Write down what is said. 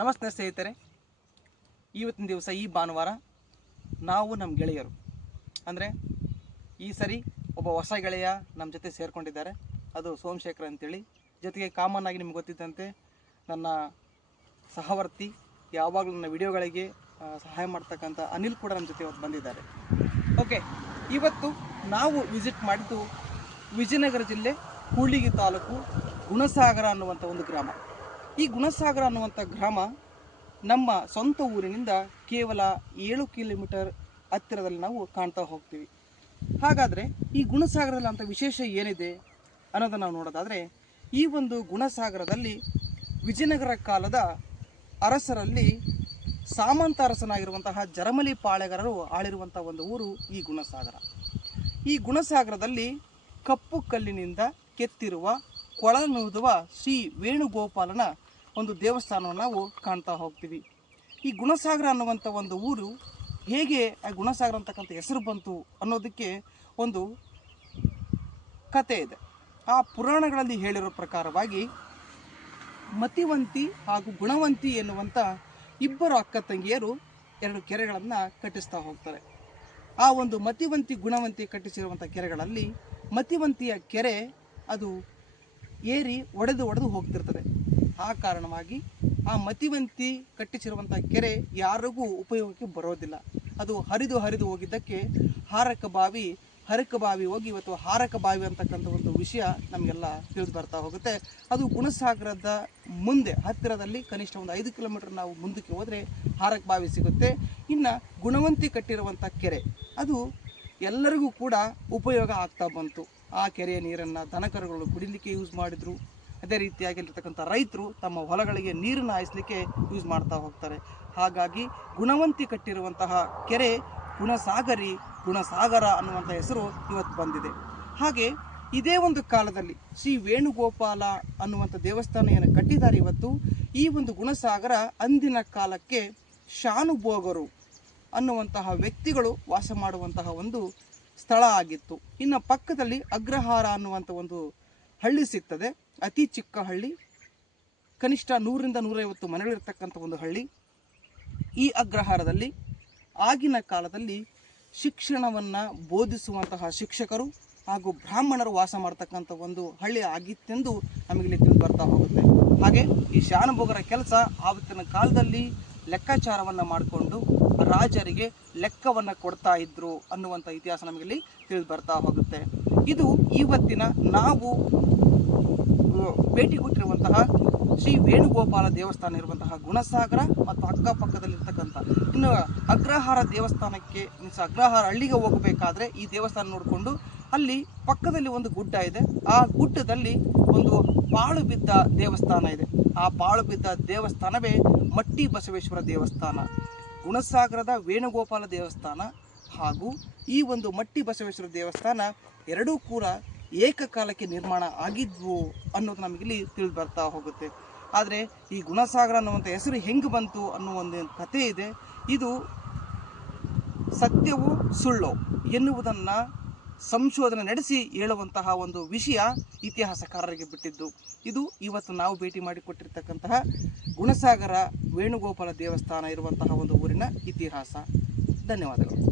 ನಮಸ್ತೆ ಸ್ನೇಹಿತರೆ, ಇವತ್ತಿನ ದಿವಸ ಈ ಭಾನುವಾರ ನಾವು ನಮ್ಮ ಗೆಳೆಯರು ಅಂದರೆ ಈ ಸರಿ ಒಬ್ಬ ಹೊಸ ಗೆಳೆಯ ನಮ್ಮ ಜೊತೆ ಸೇರಿಕೊಂಡಿದ್ದಾರೆ. ಅದು ಸೋಮಶೇಖರ್ ಅಂತೇಳಿ. ಜೊತೆಗೆ ಕಾಮನ್ ಆಗಿ ನಿಮ್ಗೆ ಗೊತ್ತಿದ್ದಂತೆ ನನ್ನ ಸಹವರ್ತಿ, ಯಾವಾಗಲೂ ನನ್ನ ವಿಡಿಯೋಗಳಿಗೆ ಸಹಾಯ ಮಾಡ್ತಕ್ಕಂಥ ಅನಿಲ್ ಕೂಡ ನಮ್ಮ ಜೊತೆ ಇವತ್ತು ಬಂದಿದ್ದಾರೆ. ಓಕೆ, ಇವತ್ತು ನಾವು ವಿಸಿಟ್ ಮಾಡಿದ್ದು ವಿಜಯನಗರ ಜಿಲ್ಲೆ ಕೂಡ್ಲಿಗಿ ತಾಲೂಕು ಗುಣಸಾಗರ ಅನ್ನುವಂಥ ಒಂದು ಗ್ರಾಮ. ಈ ಗುಣಸಾಗರ ಅನ್ನುವಂಥ ಗ್ರಾಮ ನಮ್ಮ ಸ್ವಂತ ಊರಿನಿಂದ ಕೇವಲ 7 ಕಿಲೋಮೀಟರ್ ಹತ್ತಿರದಲ್ಲಿ ನಾವು ಕಾಣ್ತಾ ಹೋಗ್ತೀವಿ. ಹಾಗಾದರೆ ಈ ಗುಣಸಾಗರದಲ್ಲಿ ಅಂಥ ವಿಶೇಷ ಏನಿದೆ ಅನ್ನೋದನ್ನು ನಾವು ನೋಡೋದಾದರೆ, ಈ ಒಂದು ಗುಣಸಾಗರದಲ್ಲಿ ವಿಜಯನಗರ ಕಾಲದ ಅರಸರಲ್ಲಿ ಸಾಮಂತ ಅರಸನಾಗಿರುವಂತಹ ಜರಮಲಿ ಪಾಳೆಗಾರರು ಆಳಿರುವಂಥ ಒಂದು ಊರು ಈ ಗುಣಸಾಗರ. ಈ ಗುಣಸಾಗರದಲ್ಲಿ ಕಪ್ಪು ಕಲ್ಲಿನಿಂದ ಕೆತ್ತಿರುವ ಕೊಳಲನೂದುವ ಶ್ರೀ ವೇಣುಗೋಪಾಲನ ಒಂದು ದೇವಸ್ಥಾನವನ್ನು ನಾವು ಕಾಣ್ತಾ ಹೋಗ್ತೀವಿ. ಈ ಗುಣಸಾಗರ ಅನ್ನುವಂಥ ಒಂದು ಊರು ಹೇಗೆ ಆ ಗುಣಸಾಗರ ಅಂತಕ್ಕಂಥ ಹೆಸರು ಬಂತು ಅನ್ನೋದಕ್ಕೆ ಒಂದು ಕತೆ ಇದೆ. ಆ ಪುರಾಣಗಳಲ್ಲಿ ಹೇಳಿರೋ ಪ್ರಕಾರವಾಗಿ ಮತಿವಂತಿ ಹಾಗೂ ಗುಣವಂತಿ ಎನ್ನುವಂಥ ಇಬ್ಬರು ಅಕ್ಕ ತಂಗಿಯರು 2 ಕೆರೆಗಳನ್ನು ಕಟ್ಟಿಸ್ತಾ ಹೋಗ್ತಾರೆ. ಆ ಒಂದು ಮತಿವಂತಿ ಗುಣವಂತಿ ಕಟ್ಟಿಸಿರುವಂಥ ಕೆರೆಗಳಲ್ಲಿ ಮತಿವಂತಿಯ ಕೆರೆ ಅದು ಏರಿ ಒಡೆದು ಹೋಗ್ತಿರ್ತದೆ. ಆ ಕಾರಣವಾಗಿ ಆ ಮತಿವಂತಿ ಕಟ್ಟಿಸಿರುವಂಥ ಕೆರೆ ಯಾರಿಗೂ ಉಪಯೋಗಕ್ಕೆ ಬರೋದಿಲ್ಲ. ಅದು ಹರಿದು ಹೋಗಿದ್ದಕ್ಕೆ ಹರಕ ಬಾವಿ ಹೋಗಿ ಇವತ್ತು ಹಾರಕ ಬಾವಿ ಅಂತಕ್ಕಂಥ ಒಂದು ವಿಷಯ ನಮಗೆಲ್ಲ ತಿಳಿದು ಬರ್ತಾ ಹೋಗುತ್ತೆ. ಅದು ಗುಣಸಾಗರದ ಮುಂದೆ ಹತ್ತಿರದಲ್ಲಿ ಕನಿಷ್ಠ ಒಂದು 5 ಕಿಲೋಮೀಟರ್ ನಾವು ಮುಂದಕ್ಕೆ ಹೋದರೆ ಹಾರಕ ಬಾವಿ ಸಿಗುತ್ತೆ. ಇನ್ನು ಗುಣವಂತಿ ಕಟ್ಟಿರುವಂಥ ಕೆರೆ ಅದು ಎಲ್ಲರಿಗೂ ಕೂಡ ಉಪಯೋಗ ಆಗ್ತಾ ಬಂತು. ಆ ಕೆರೆಯ ನೀರನ್ನು ದನಕರುಗಳು ಕುಡಿಲಿಕ್ಕೆ ಯೂಸ್ ಮಾಡಿದ್ರು. ಅದೇ ರೀತಿಯಾಗಿರ್ತಕ್ಕಂಥ ರೈತರು ತಮ್ಮ ಹೊಲಗಳಿಗೆ ನೀರನ್ನು ಹಾಯಿಸಲಿಕ್ಕೆ ಯೂಸ್ ಮಾಡ್ತಾ ಹೋಗ್ತಾರೆ. ಹಾಗಾಗಿ ಗುಣವಂತಿ ಕಟ್ಟಿರುವಂತಹ ಕೆರೆ ಗುಣಸಾಗರ ಅನ್ನುವಂಥ ಹೆಸರು ಇವತ್ತು ಬಂದಿದೆ. ಹಾಗೆ ಇದೇ ಒಂದು ಕಾಲದಲ್ಲಿ ಶ್ರೀ ವೇಣುಗೋಪಾಲ ಅನ್ನುವಂಥ ದೇವಸ್ಥಾನ ಏನು ಕಟ್ಟಿದ್ದಾರೆ ಇವತ್ತು, ಈ ಒಂದು ಗುಣಸಾಗರ ಅಂದಿನ ಕಾಲಕ್ಕೆ ಶಾನುಭೋಗರು ಅನ್ನುವಂತಹ ವ್ಯಕ್ತಿಗಳು ವಾಸ ಮಾಡುವಂತಹ ಒಂದು ಸ್ಥಳ ಆಗಿತ್ತು. ಇನ್ನು ಪಕ್ಕದಲ್ಲಿ ಅಗ್ರಹಾರ ಅನ್ನುವಂಥ ಒಂದು ಹಳ್ಳಿ ಸಿಗ್ತದೆ. ಅತಿ ಚಿಕ್ಕ ಹಳ್ಳಿ, ಕನಿಷ್ಠ 100ರಿಂದ 150 ಮನೆಗಳಿರ್ತಕ್ಕಂಥ ಒಂದು ಹಳ್ಳಿ. ಈ ಅಗ್ರಹಾರದಲ್ಲಿ ಆಗಿನ ಕಾಲದಲ್ಲಿ ಶಿಕ್ಷಣವನ್ನು ಬೋಧಿಸುವಂತಹ ಶಿಕ್ಷಕರು ಹಾಗೂ ಬ್ರಾಹ್ಮಣರು ವಾಸ ಮಾಡ್ತಕ್ಕಂಥ ಒಂದು ಹಳ್ಳಿ ಆಗಿತ್ತೆಂದು ನಮಗಿಲ್ಲಿ ತಿಳಿದು ಬರ್ತಾ ಹೋಗುತ್ತೆ. ಹಾಗೆ ಈ ಶಾನುಭೋಗರ ಕೆಲಸ ಆವತ್ತಿನ ಕಾಲದಲ್ಲಿ ಲೆಕ್ಕಾಚಾರವನ್ನು ಮಾಡಿಕೊಂಡು ರಾಜರಿಗೆ ಲೆಕ್ಕವನ್ನು ಕೊಡ್ತಾ ಇದ್ರು ಅನ್ನುವಂಥ ಇತಿಹಾಸ ನಮಗಿಲ್ಲಿ ತಿಳಿದು ಬರ್ತಾ ಹೋಗುತ್ತೆ. ಇದು ಇವತ್ತಿನ ನಾವು ಭೇಟಿ ಕೊಟ್ಟಿರುವಂತಹ ಶ್ರೀ ವೇಣುಗೋಪಾಲ ದೇವಸ್ಥಾನ ಇರುವಂತಹ ಗುಣಸಾಗರ ಮತ್ತು ಅಕ್ಕಪಕ್ಕದಲ್ಲಿರ್ತಕ್ಕಂಥ ಇನ್ನು ಅಗ್ರಹಾರ ದೇವಸ್ಥಾನಕ್ಕೆ ಅಗ್ರಹಾರ ಹಳ್ಳಿಗೆ ಹೋಗಬೇಕಾದ್ರೆ ಈ ದೇವಸ್ಥಾನ ನೋಡಿಕೊಂಡು ಅಲ್ಲಿ ಪಕ್ಕದಲ್ಲಿ ಒಂದು ಗುಡ್ಡ ಇದೆ. ಆ ಗುಡ್ಡದಲ್ಲಿ ಒಂದು ಪಾಳು ಬಿದ್ದ ದೇವಸ್ಥಾನ ಇದೆ. ಆ ಪಾಳು ಬಿದ್ದ ದೇವಸ್ಥಾನವೇ ಮಟ್ಟಿ ಬಸವೇಶ್ವರ ದೇವಸ್ಥಾನ. ಗುಣಸಾಗರದ ವೇಣುಗೋಪಾಲ ದೇವಸ್ಥಾನ ಹಾಗೂ ಈ ಒಂದು ಮಟ್ಟಿ ಬಸವೇಶ್ವರ ದೇವಸ್ಥಾನ ಎರಡೂ ಕೂಡ ಏಕಕಾಲಕ್ಕೆ ನಿರ್ಮಾಣ ಆಗಿದ್ವು ಅನ್ನೋದು ನಮಗಿಲ್ಲಿ ತಿಳಿದು ಬರ್ತಾ ಹೋಗುತ್ತೆ. ಆದರೆ ಈ ಗುಣಸಾಗರ ಅನ್ನುವಂಥ ಹೆಸರು ಹೆಂಗೆ ಬಂತು ಅನ್ನೋ ಒಂದು ಕಥೆ ಇದೆ. ಇದು ಸತ್ಯವೋ ಸುಳ್ಳೋ ಎನ್ನುವುದನ್ನು ಸಂಶೋಧನೆ ನಡೆಸಿ ಹೇಳುವಂತಹ ಒಂದು ವಿಷಯ ಇತಿಹಾಸಕಾರರಿಗೆ ಬಿಟ್ಟಿದ್ದು. ಇದು ಇವತ್ತು ನಾವು ಭೇಟಿ ಮಾಡಿಕೊಟ್ಟಿರ್ತಕ್ಕಂತಹ ಗುಣಸಾಗರ ವೇಣುಗೋಪಾಲ ದೇವಸ್ಥಾನ ಇರುವಂತಹ ಒಂದು ಊರಿನ ಇತಿಹಾಸ. ಧನ್ಯವಾದಗಳು.